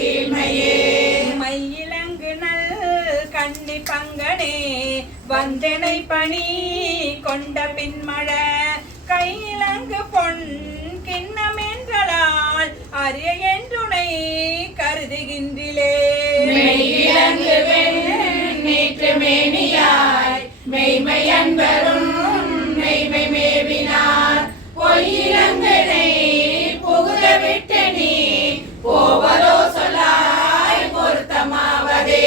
கீழ்மையே மையிலங்கு நல் கண்ணி பங்கனே வந்தனை பணி கொண்ட பின்மழ கையிலங்கு பொன் கிண்ணமென்றால் அரிய என்றுனை கருதுகின்றிலே மெய்யிலங்கு வெண்ணீற்று மேனியாய் மெய்மை அன்பரும் மெய்மை மேவினார் பொய்யிலங்கனை புகுத விட்டு நீ போவதோ சொல்லாய் பொருத்தமாவதே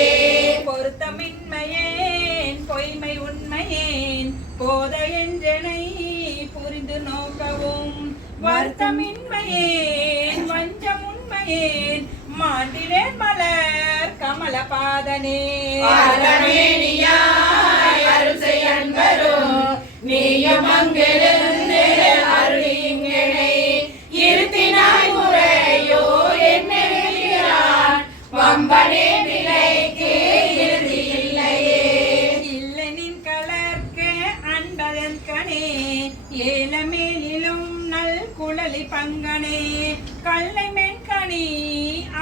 பொருத்தமின்மையேன் பொய்மை உண்மையேன் போத என்றனை புரிந்து நோக்கவும் வருத்தமின்மையேன் வஞ்சம் உண்மையேன் மாண்டிலேன் மலர் கமல பாதனே அருளமேனியாய் அருள்சை அன்பரும் நீயும் அங்கிருந்து அருளிங்கனை இருத்தினாய் முறையோ என்னென்கிறான் வம்பனே விலைக்கு இறுதி இல்லையே இல்லனின் கலர்க்கு அன்பதன் கணே ஏலமேலிலும் நல் குழலி பங்கனே கல்லை மென்கனி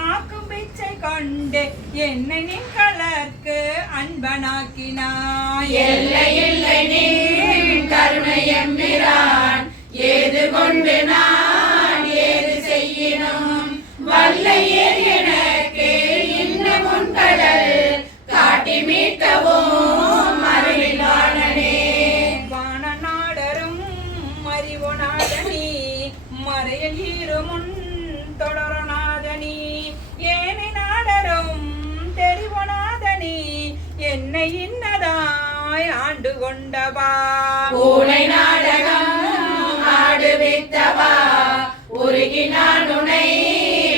ஆக்கும் பிச்சை கொண்டு என்னனின் கலர்க்கு அன்பனாக்கினாய் எல்லை இல்லை நீ கருணை எம்பிரான் ஏது கொண்டு நான் ஏது செய்யினும் வல்லையே எனக்கு இன்னும் உன் கடல் காட்டி மீட்கவும் அருளிலானே வான நாடரும் அறிவொனாதனி மறையில் ஈருமுன் தொடரநாதனி ஏனை நாடரும் தெரிவொனாதனி என்னை இன்னதாய் ஆண்டு கொண்டவா பூனை நாடகம் ஆடுவித்தவா உருகி நான் உனை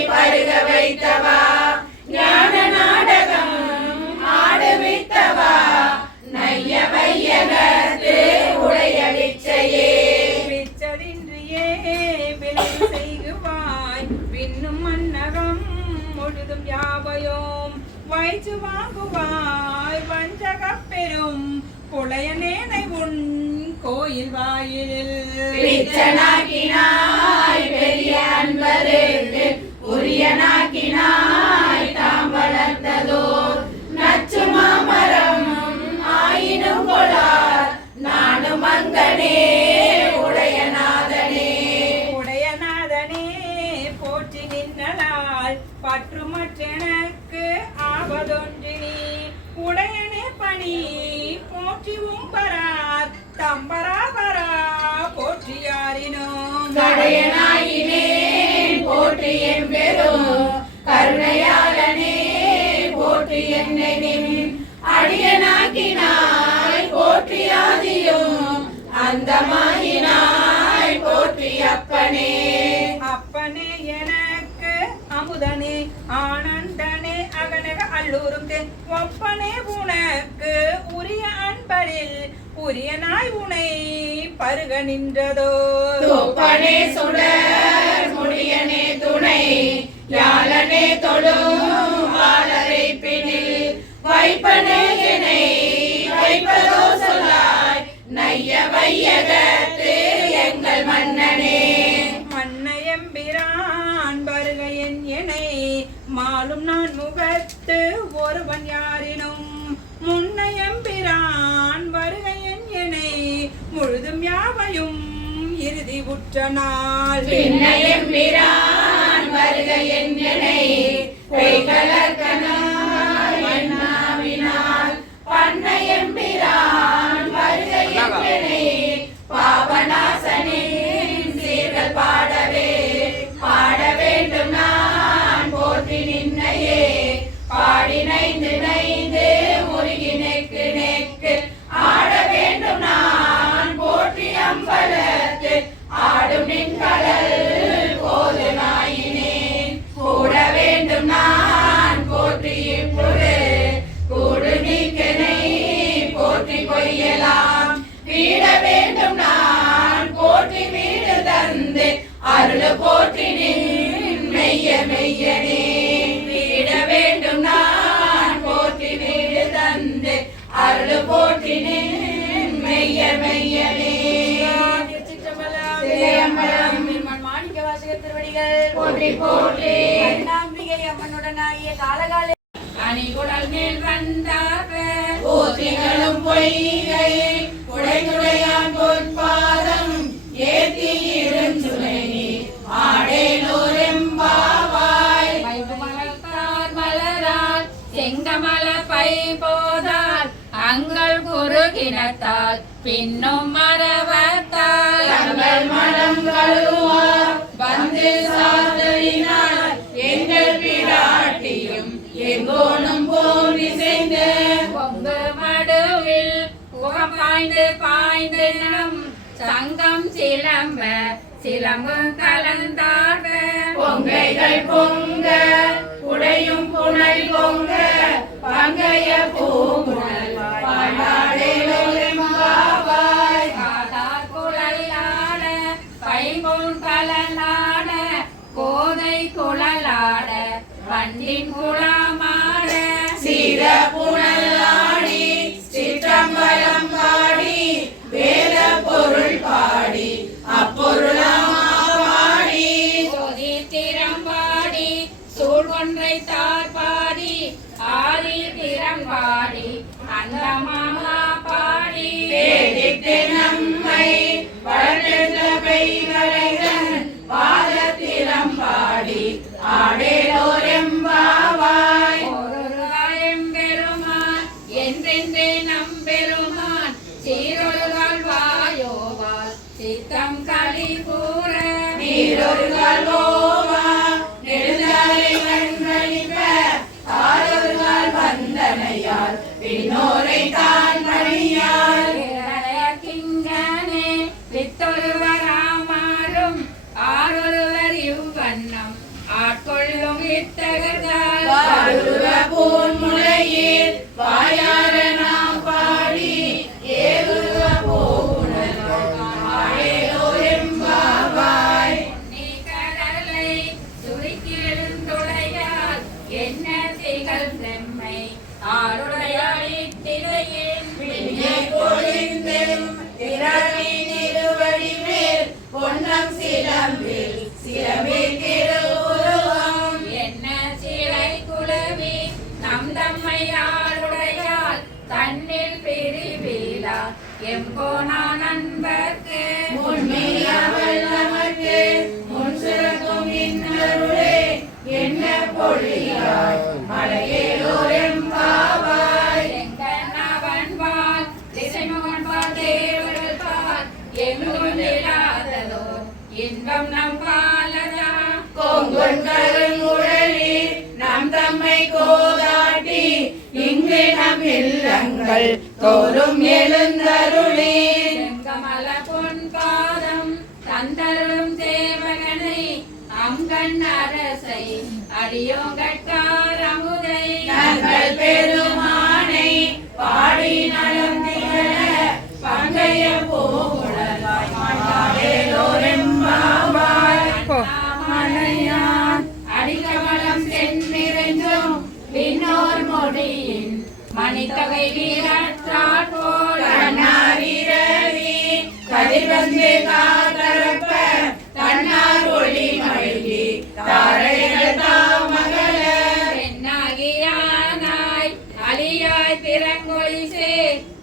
பருக வைத்தவா ஞான நாடகம் ஆடுவித்தவா நைய வையகத்து உடைய விச்சையே விச்சதின்றியே விளைவு செய்குவாய் பின்னும் மன்னகம் முழுதும் யாவையோம் வயிற்று வாங்குவாய் வஞ்சகப் பெரும் புலையனேனை உன் கோயில் வாயிலில் பிச்சனாக்கினாய் பெரிய அன்பருக்கு உரியனாக்கினாய் தாம் வளர்த்ததோர் நச்சு மாமரம் ஆயினும் கொளார் நானும் அங்கனே உடையநாதனே உடையநாதனே போற்றி நின்றலால் பற்றுமற்றெனக்கு ஆவதொன்றினி உடையனே பணி போற்றி உம்பரார் தம்பராபரா போற்றியாரினோம் கடையனாயினேன் போற்றி எம்பெரும் கருணையாளனே போற்றி என்னெனின் அடியனாக்கினாய் போற்றி ஆதியும் அந்தமாயினாய் போற்றி அப்பனே அப்பனே எனக்கு அமுதனே ஆனந்தனே அகனக அல்லூரும் ஒப்பனே உனக்கு உரிய அன்பரில் உரியனாய் உனை பருக நின்றதோ தொப்பனே சுடர் முடியனே துணை யாழனே தொழும் வாழரை பிணில் வைப்பனே என்னை வைப்பதோ சொல்லாய் நைய வையகத்து எங்கள் மன்னனே மன்னையம்பிரான் வருகையன் எனை மாலும் நான் முகத்து ஒருவன் யாரினும் முன்னையம்பிரான் வருகையன் எனை முழுதும் யாவையும் இறுதி உற்ற நாள் பின்னையம்பிரான் வருகையன் எனை கைகலக்கனாய் என்னாவினால் பண்ணையம்பிரான் வருகையன் எனை பாவநாசனின் சீர்கள் பாடவே பாட வேண்டும் நான் போற்றி நின்னையே பாடி நைந்து நைந்து முருகி நெக்கு நெக்கு ஆட வேண்டும் நான் போற்றி அம்பலத்து ஆடும் நின் கடல் போது நாயினேன் கூட வேண்டும் நான் போற்றி இப்பொரு கூடு நீக்கனை போற்றி கொய்யலாம் வீட வேண்டும் நான் போற்றி வீடு தந்து அருள் போற்றி நின் மெய்ய மெய்யனே வீட வேண்டும் நான் போற்றி வீடு தந்து அருள் போற்றி நின் மெய்ய மெய்யனே திருச்சிற்றம்பலம் தில்லையம்பலம் மாணிக்க வாசகர் திருவடிகள் போற்றி போற்றி கருணாம்பிகை காளியை அம்மனுடனாகிய காலகால அணிகுடல் மேல் வந்தார்கள் போற்றிகளும் பொய்கை உடைந்துடையான் பொற்பாதம் ஏத்தி இருந்துளை ஆடேலோரெம்பாவாய் மலர்த்தார் மலரால் செங்கமல பை போதால் அங்கள் குறுகினத்தால் பின்னும் மரவத்தால் தங்கள் மனம் கழுவார் வந்து சாதலினார் எங்கள் பிராட்டியும் எங்கோனும் போர் இசைந்து பொங்கு மடுவில் புகம் பாய்ந்து பாய்ந்து நம் சங்கம் சிலம்ப சிலம்பும் கலந்தாட பொங்கைகள் பொங்க உடையும் புனல் பொங்க பங்கைய பூங்குழல் பாடாடேலோரெம்பாவாய் காதார் குழலாட பைம்பொன் கலலாட கோதை குழலாட வண்டின் குளமாட சீர புனலாடி சிற்றம்பலம் பாடி வேத பொருள் பாடி அப்பொருளாடி சோதி திறம்பாடி சூழ்கொன்றை தார்பாடி ஆதி திறம்பாடி அந்த மாமா பாடி வேதித்து நம்மை வளர்ந்த பெய்களைகள் பாதத்திரம் பாடி ஆடேலோரெம்பாவாய் பெருமான் என்றென்றே நம்பெருமான் சீரொருகால் வாயோவால் சித்தம் களி கூற நீரொருகால் ஓவா நெடுந்தாரை கண்களிப்ப ஆரொருகால் வந்தனையால் பின்னோரை தான் பணியால் கிங்கனே வித்தொருவராமாறும் ஆரொருவர் இவ்வண்ணம் ஆட்கொள்ளும் இத்தகதால் வாருருவ பூன்முளையில் வாயார நாம் பாடி ஏருருவ பூவுணல் ஆடேலோரெம்பாவாய் நீ கடலை சுருக்கிழுந்துடையால் என்ன திகழ் செம்மை ஆருடையாளித்திரையில் பின்னே பொழிந்தெம் திரவி நிறுவடி மேல் பொன்னம் சிலம்பில் சிலம்பில் திருவுருவம் என்ன சிலை குலவி நம் தம்மையாருடையால் தன்னில் பிரிவிலா எம்போனா நண்பர்க்கு முன்மியாமல் நமக்கு முன் சிறக்கும் இன்னருளே என்ன பொழியாய் மலையேலோரெம்பாவாய் எங்கனவன்பால் திசைமுகன்பால் தேவர்கள் பால் எங்கும் இல்லாததோ இன்பம் நம் பாலதா கொங்கொன் கருங்குழலி நம் தம்மை கோதாட்டி இங்கு நம் இல்லங்கள் தோறும் எழுந்தருளி செங்கமல பொன் பாதம் தந்தரும் சேவகனை அங்கண் அரசை அடியோங்கட்கார் அமுதை நங்கள் பெருமானை பாடி நலம் திகழ பங்கைய பூங்குழலாய் ஆடேலோரெம்பாவாய் மலையான் அடிக்கமலம் சென்றிருந்தும் பின்னோர் மொழியின் மணித்தொகை வீரற்றார் போல் கண்ணாரிரவி கதிர்வந்து காதரப்ப தன்னார் ஒளி மழுகி தாரைகள் தாமகல பெண்ணாகியானாய் அலியாய் பிறங்கொழிசே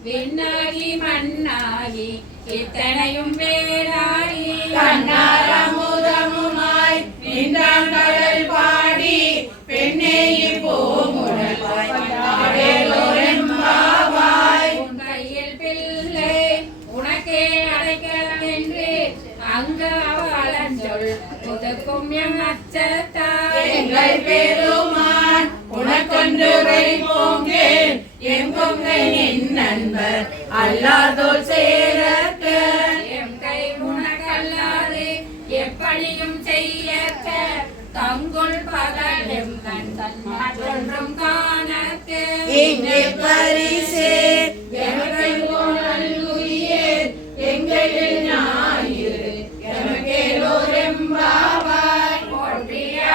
விண்ணாகி மண்ணாகி இத்தனையும் வேறாகி கண்ணார் அமுதமுமாய் நின்றான் கடல் பாடி பெண்ணே பூங்குழலாய் ஆடேலோரெம்பாவாய் உன் கையில் பிள்ளை உனக்கே அடைக்கலம் என்று அங்கு அவளன் சொல் புதுக்கும் எம் அச்சத்தாய் எங்கள் பெருமான் உனக்கொன்று வைப்போங்கேன் எம் கொங்கை நின் நண்பர் அல்லாதோல் சேரக்க எம் கை உனக்கல்லாது எப்படியும் செய்யற்க தங்குள் பகலும் கண் மற்றொன்றும் காணக்க இங்கே பரிசே எங்கள் நல்குரியே எங்களில் ஞாயிறு எமக்கேலோரெம்பாவாய்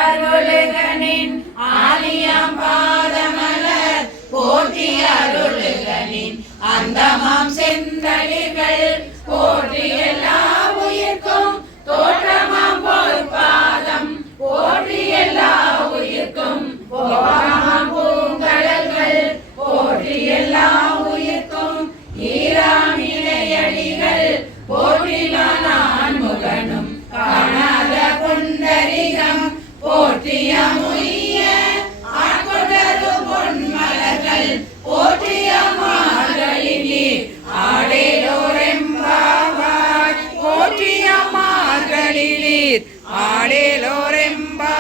அருளுகனின் ஆலியாம் பாதமலர் போற்றி அருளுகனின் அந்தமாம் செந்தளிர்கள் போற்றி எல்லா உயிர்க்கும் தோற்றமாம் பொற்பாதம் போற்றி எல்லா உயிர்க்கும் போற்றிய முய்ய ஆட்கொண்டரு பொன்மலர்கள் போற்றிய மார்கழிநீர் ஆடேலோரெம்பாவாய் போற்றிய மார்கழிநீர் ஆடேலோரெம்பா.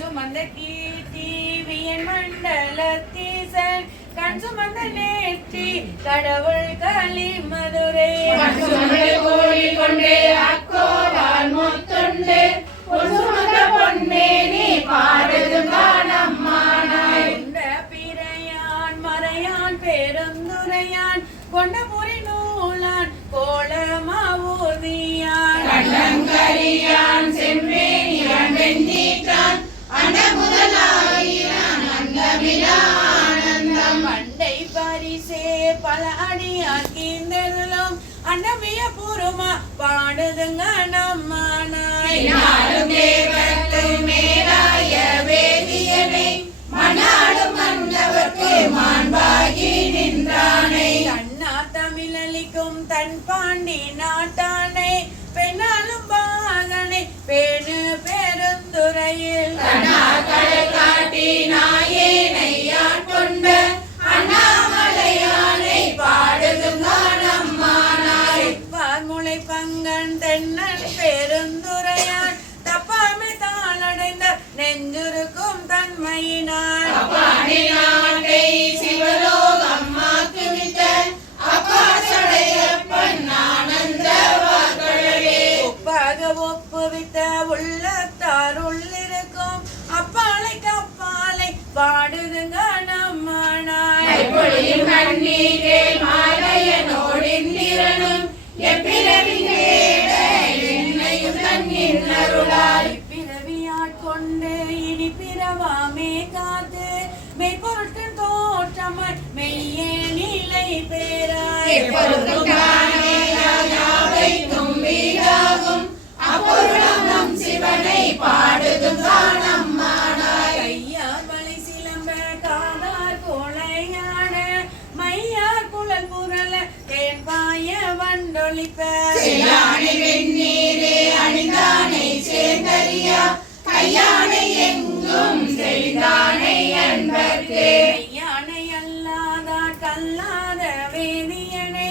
சுமந்த கீர்த்தி வியன் மண்டலத்தீசன் கண் சுமந்த நேற்றி கடவுள் களி மதுரை கோயில் கொண்டே அக்கோவால் முத்துண்டு சுமந்த பொன்மேனி பாடுதும் காணம்மானாய் கொண்ட பிறையான் மறையான் பெருந்துரையான் கொண்ட புரி நூலான் கோலமாவூதியான் கள்ளங்கரியான் செம்மேனியான் வெண்ணீற்றான் அண்டமுதலாயினான் அந்தமிலா ஆனந்தம் பண்டை பரிசே பல அடியார் கீந்தருளும் அண்டமிய பூர்வமா பாடுதுங்க நம்மானாய் நாளும் தேவர்க்கு மேலாய வேதியனை மணாடும் மன்னவர்க்கு மாண்பாகி நின்றானை அண்ணா தமிழளிக்கும் தன் பாண்டி நாட்டானை பெண்ணாலும் பாகனை பேணு பெருந்துறையில் கடல் காட்டி நாயேனை ஆட்கொண்ட அண்ணாமலையானை பாடுதும் காணம்மானாய் முளை பங்கன் தென்னன் பெருந்துரையான் தப்பாமை தாளடைந்த நெஞ்சுருக்கும் தன்மையினான் அப்பாடி நாட்டை சிவலோகம் மாக்குவித்த அப்பாசடையப்பன் ஆனந்த வாக்களே ஒப்பாக ஒப்புவித்த உள்ளத்தார் உள்ளிருக்கும் அப்பாலை கப்பாலை பாடுதுங்க நம்மானாய் கைப்பொழியும் கண்ணீரே மாலையனோடிந்திரனும் எப்பிறவி கேட என்னையும் தன்னின் அருளால் பிறவியாட்கொண்டு இனி பிறவாமே காத்து மெய்ப்பொருட்கள் தோற்றமாய் மெய்யே நிலை பேராய் எப்பொருளும் தானே யாவைக்கும் வீடாகும் அப்பொருளம் சிவனை பாடுதும் காணம்மானாய் கையார் வளை சிலம்ப காதார் கோளையான மையார் குழல் புரள தேன்பாய வண்டொலிப்ப செய்யானை வெந்நீரே அணிந்தானை சேர்ந்தறியா கையானை எங்கும் செழிந்தானை அன்பர்க்கே மெய்யானை அல்லாதார் கல்லாத வேதியனை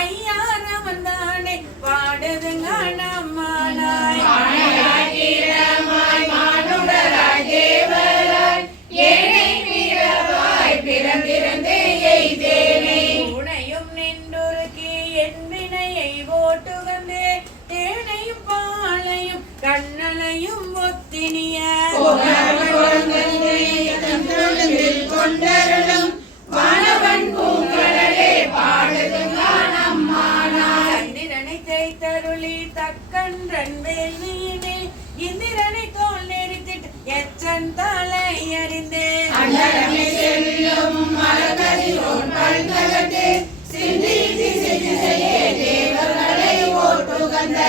ஐயாரவன் தானே பாடுதுங்க நம்மானாய் ஆணையாய் கீழமாய் மானுடராய் தேவராய் ஏனை பிறவாய் பிறந்திருந்தே எய்தேனை உனையும் நின்றுருக்கி என் வினையை ஓட்டுகந்து தேனையும் பாலையும் கண்ணலையும் ஒத்தினிய கொண்டருளும் வானவன் பூங்கடலே பாடுதும் காணம்மானாய் சந்திரனை தேய்த்தருளி தக்கன்றன் வேலியினில் இந்திரனை தோல் நெறித்திட்டு எச்சன் தலை அறிந்தே அண்டரமே செல்லும் மலர்கதிரோன் பல்கலத்து சிந்தி திசையே தேவர்களை ஓட்டுகந்த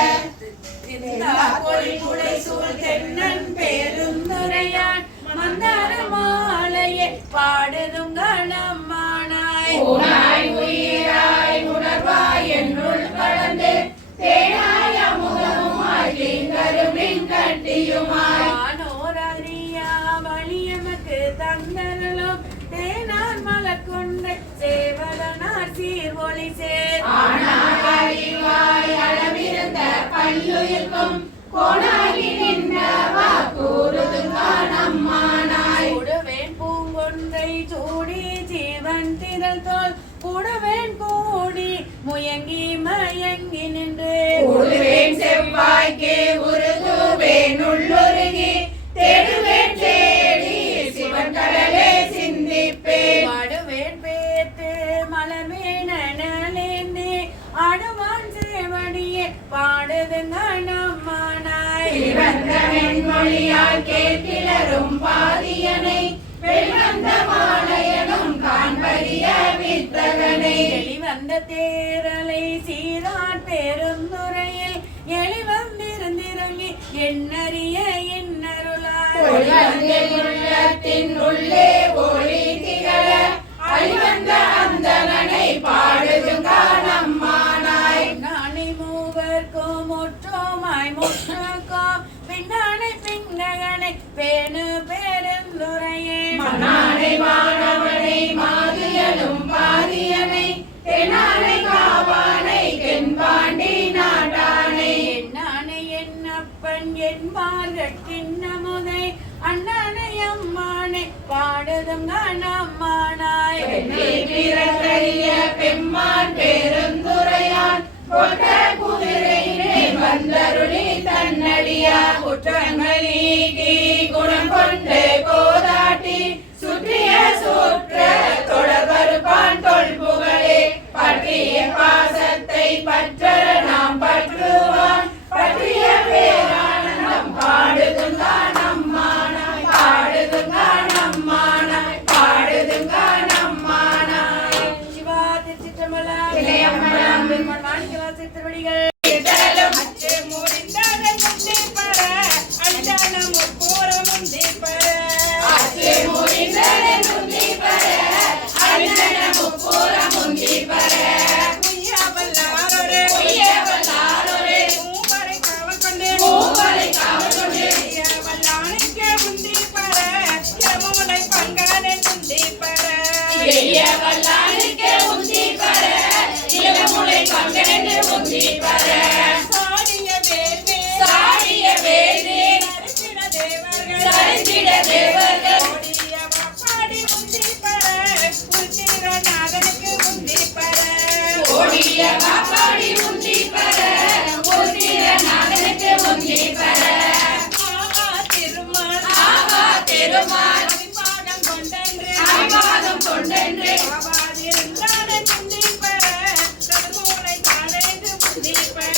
பொறி புடை சூழ் தென்னன் பெருந்துரையான் மந்தார மாலையே பாடுதும் கணம்மானாய் ஊனாய் உயிராய் உணர்வாய் என்னுள் கலந்து தேனாய் அமுதமுமாய் தீங்கருமின் கட்டியுமாய் வானோர் அறியா வழியமக்கு தந்தருளும் தேனார் மலக்குண்டை சேவலனார் சீர் ஒளி சேர் ஆனாய் அறிவாய் அளவிருந்த பல்லுயிர்க்கும் கோணாகி நின்றவா கூறுதும் காணம்மானாய் கூடுவேன் பூங்கொன்றை சூடி ஜீவன் திரள் தோல் கூடுவேன் கூடி முயங்கி மயங்கி நின்று கூடுவேன் செவ்வாய்க்கே உருகுவேன் உள்ளுருகி தேடுவேன் தேடி சிவன் கடலே சிந்திப்பேன் பாடுவேன் பேத்து மலர்வேன் நலேந்தி ஆடுவான் சேவடியே பாடுதுங்க நம்மானாய் வெளிவந்த வெண்மொழியால் கேட்கிலரும் பாதியனை வெளிவந்த மாலையனும் காண்பறிய வித்தகனை வெளிவந்த அந்த தேரலை சீராட் பெருந்துறையில் எளிவந்திருந்திறங்கி எண்ணறிய என்னருளாய் உள்ளத்தின் உள்ளே ஒளி திகழ அழிவந்த அந்தகனை பாடுதும் காணம்மானாய் நாணை மூவர்க்கும் ஒற்றுமாய் முற்றுக்கும் பின்னானை பின்னகனை பேணு பெருந்துரையே மன்னானை மாணவனை மாதியனும் பாதியனை தென்னானை காவானை தென்பாண்டி நாட்டானை என்னானை என்னப்பன் என்பார்கின்னமுதை அண்ணானை அம்மானை பாடுதும் கண்ணம்மானாய் பிறக்கரிய பெம்மான் பெருந்துரையான் கொண்ட குதிரையிலே வந்தருளி தன்னடியா குற்றங்களீகி குணம் கொண்டு கோதாட்டி சுற்றிய சுற்ற தொடர்பருப்பான் தொல்புகளே பற்றிய பாசத்தை பற்றற நாம் பற்றுவான் பற்றிய பேரானந்தம் பாடுதும் காணம்மானாய் பாடுதும் காணம்மானாய் பாடுதும் காணம்மானாய் சிவா திருச்சிற்றம்பலம் இளையம்பலம் பெருமாள் மாணிக்கவாசகர் திருவடிகள் அச்சு முடிந்ததை முந்தி பர அழிந்தான முப்பூரம் முந்தி பர அச்சு முடிந்ததை முந்தி பர அழிந்தான முப்பூரம் முந்தி பர உய்யவல்லாரோரே மூவரை காவல் கொண்டு உய்யவல்லானுக்கு முந்தி பர இளமுலை பங்கானை முந்தி பர உய்யவல்லானுக்கு முந்தி பர இளமுலை பங்கானை முந்தி பர சாடிய வேதே சரித்திட தேவர்கள் பாடி முந்தி பர உத்திரநாதனுக்கு முந்தி பர ஓடிய பாடி முந்தி பர உத்திரநாதனுக்கு முந்தி பர ஆவா திருமால் அவிபாகம் கொண்டென்று ஆவாதிருந்தானே முந்தி பர கடற்கூலை காடைந்து முந்தி பர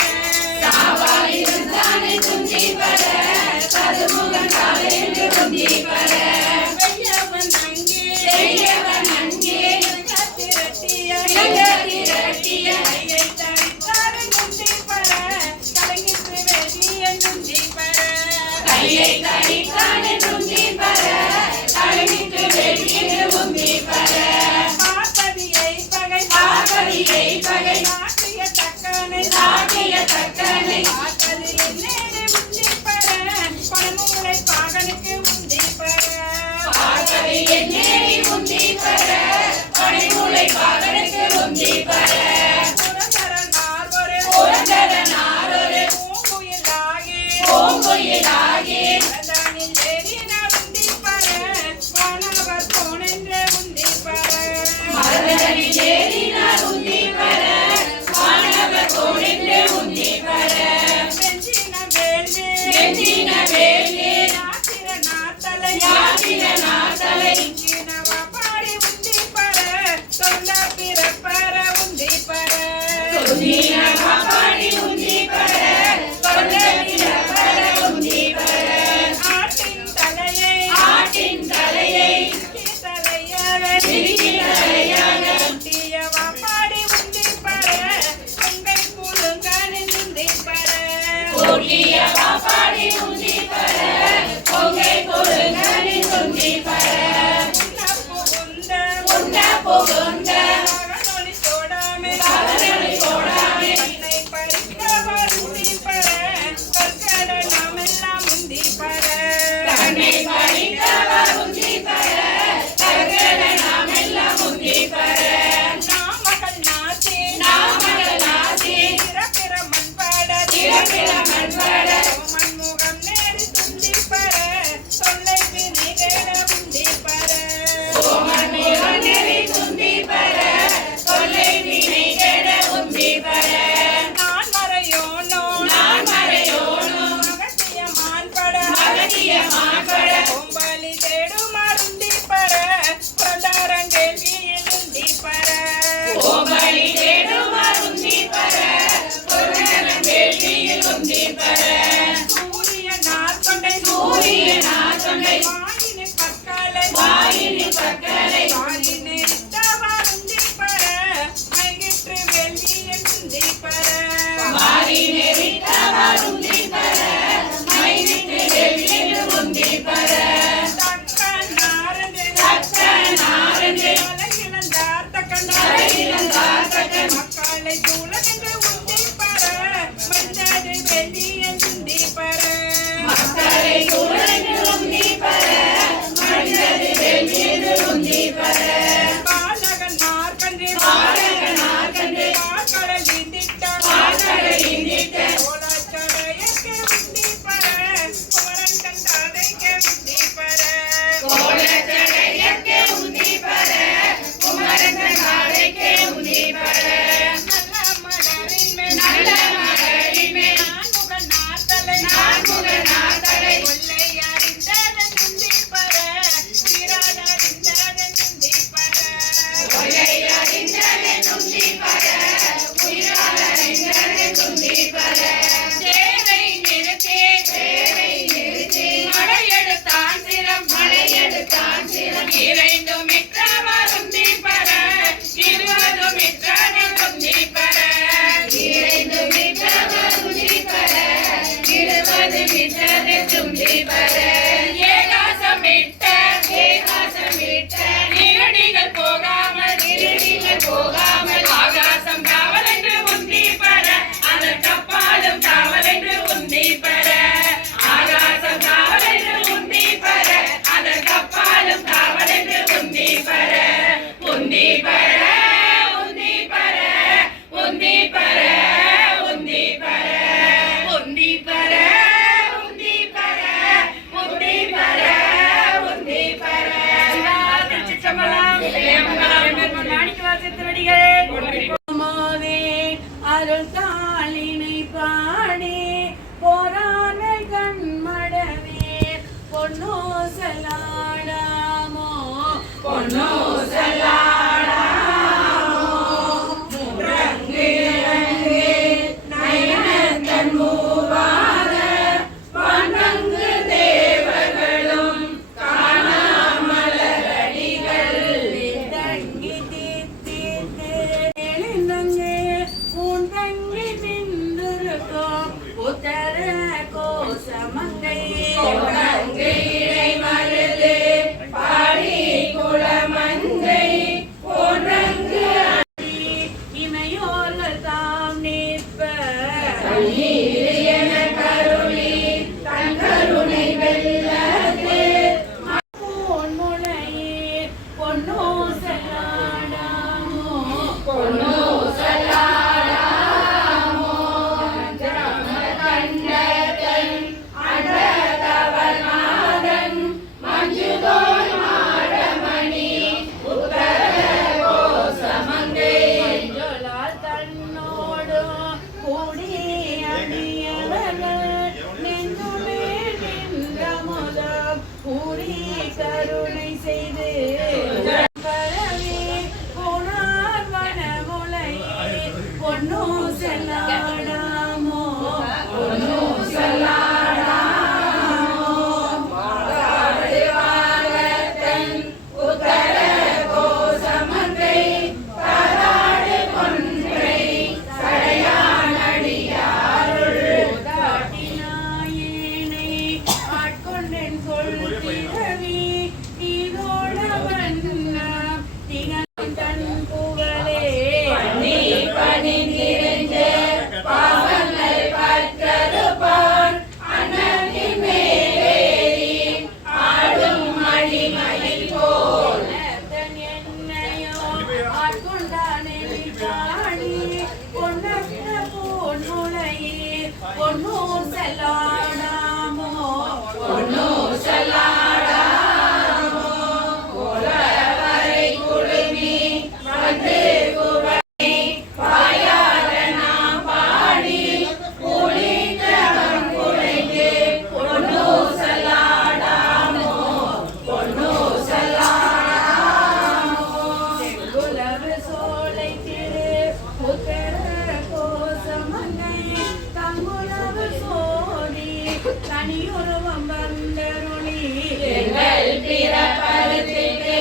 சாவாதிருந்தானே முந்தி பர கதுமுகன் காடைந்து முந்தி பர வெய்யவன் அங்கே திரட்டிய கையை தரித்தாரை முந்தி பர கலங்கிட்டு வெளியே முந்தி பர கையை தரித்தானே முந்தி பர கலங்கிட்டு வெளியே முந்தி பர பார்ப்பதியை பகை நாட்டிய தக்கனை பார்த்தது என்னே முந்தி பர பணமூளை பாகனுக்கு முந்தி பர பார்த்தது என்னே முந்தி பர பணமூளை பாகனுக்கு முந்தி பர புரந்தரனார் ஒரு பூங்குயிலாகி பிரதானில் ஏறின முந்தி பர வானவர் போனென்ற முந்தி பர மரதனில் ஏறினார் முந்தி பர வானவர் போனென்ற முந்தி பர வெஞ்சின வேல்வே யாத்திர நாத்தலை பாடி முந்தி பர தொண்ட பிறப்பர முந்தி மக்களை சூழலென்று உந்தி பர மனிதரை வெளியே சிந்தி பர மக்களை சூழலென்று உந்தி பர மனிதரை வெளியே உந்தி பர பாலகன் மார்க்கண்டே பால்கடல் இந்திட்ட கோலச்சடையಕ್ಕೆ உந்தி பர குமரன் கண்டாதைக்கு உந்தி பர கோலச்சடையಕ್ಕೆ உந்தி பர குமரன் கண்டாதைக்கு உந்தி பர நல்ல மலரின் மேல் நான்முகன் நாத்தலை கொல்லை அறிந்ததன் உந்தி பர உயிராளறிந்ததன் உந்தி பர கொலை அறிந்ததன் உந்தி பர உயிராளறிந்ததன் உந்தி பர தேரை நிறுத்தி மலையெடுத்தான் சிரம் இறைந்து மிற்றவர் உந்தி பர இருவது மிற்றனின் உந்தி பர இறைந்து மிற்றவர் உந்தி பர இருபது மிற்றனின் உந்தி பர ஏகாசமிட்ட நிரடிகள் போகாமல் ஆகாசம் காவலென்று உந்தி பர அதற்கப்பாலும் காவலென்று உந்தி பர ஆகாசம் காவலென்று உந்தி பர அதற்கப்பாலும் காவலென்று உந்தி பர உந்தி பர உந்தி பர உந்தி பர உந்தி பர உந்தி பர உந்தி பர உந்தி பர உந்தி பர அருள் தாளினை பாடி போரானை கண்மடவே பொன்னோ சலாடாமோ பொன்னோ தங்கி தீர்த்தீர்த்து எழுந்தங்கே உன் தங்கி நின்றிருக்கும் உத்தர கோசமங்கை இமையோர்கள் தாம் நிற்ப பொன்முளையே பொன்னோ சலாடாமோ பொன்னோ மஞ்சளால் தன்னோடு கூடி அணியவர்கள் நெஞ்சுமே நின்ற முதம் கூடி கருணை செய்து பரவி போனார் வனமுலையே பொன்னோ செல்லாடாமோ பொன்னோ தாட்டினாயேனை ஆட்கொண்டேன் கொள் பிறவி நீதோட வண்ண திகழ் தன் புகழே பணி நிறைந்த பாவங்கள் பார்க்கருப்பான் அண்ணனின் மேலேறி ஆடும் மணிமயில் போல் தன் என்னையோ ஆட்கொண்டானே பாடி பொன்னற்ற பொன்முளையே பொன்னோ செல்லாடாமோ பொன்னோ சலாடாமோ கோலவரை குழுமி வந்து குவனை பாயார நாம் பாடி கூலித்தவன் குழைந்து பொன்னோ சலாடாமோ பொன்னோ சலாடாமோ குலவு சோலை திரு உத்தர கோசமங்கை தங்குலவு சோதி தனியுருவம் வந்தருளி எங்கள் பிறப்பருத்திட்டு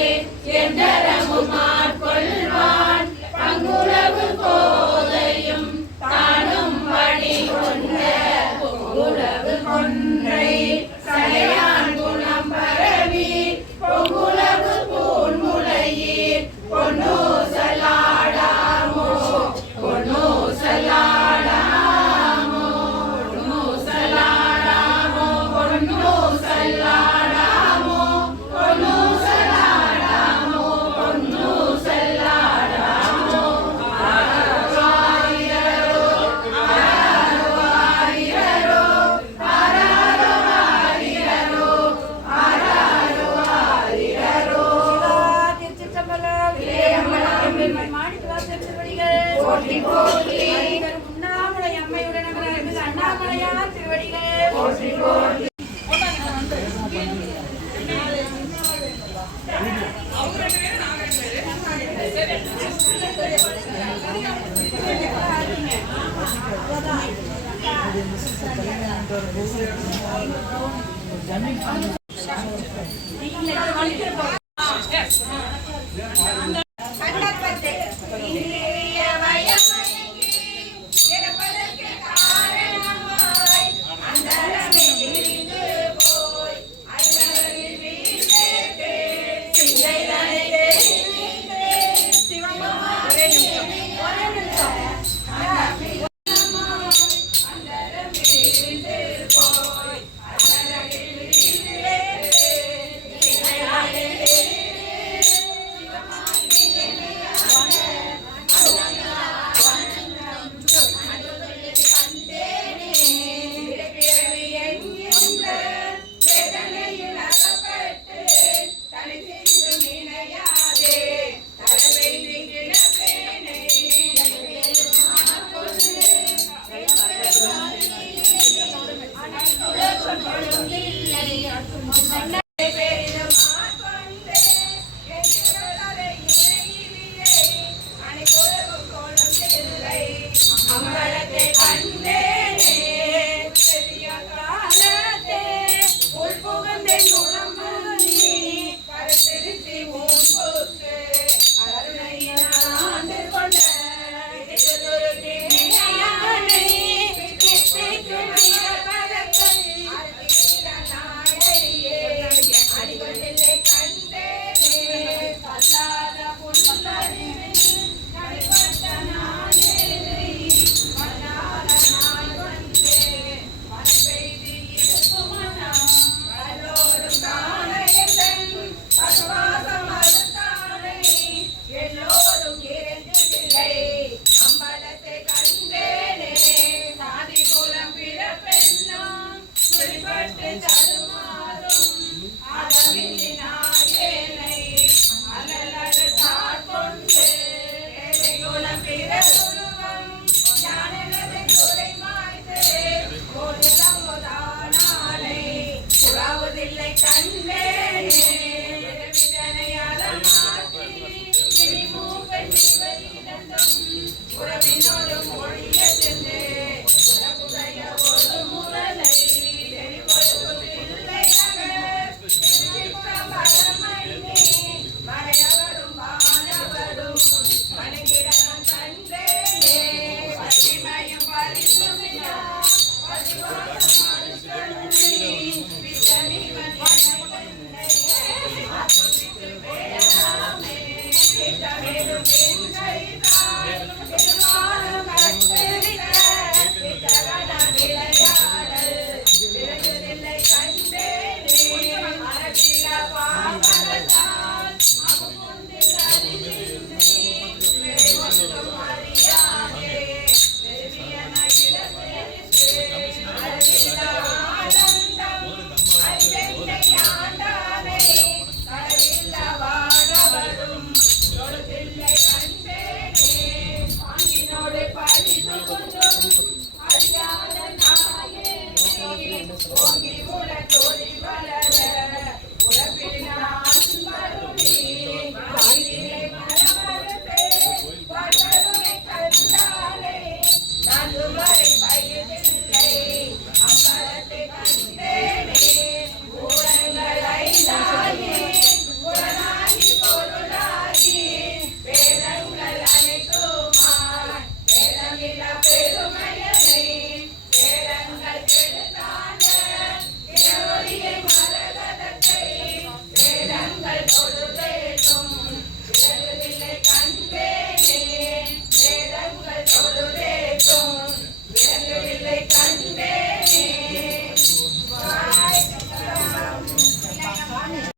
எந்தரமும் ஆட்கொள்வான் பங்குலவு கோதையும் தானும் படி கொண்ட பொங்குலவு கொன்றை சடையான் குணம் பரவி பொங்குலவு பூன்முலையீர் பொன்னோ சலாடாமோ பொன்னோ போற்றி போற்றி அடிகள் உண்ணாமலை அம்மையுடன் அமர்ந்து அண்ணாமலையார் திருவடிகளே போற்றி போற்றி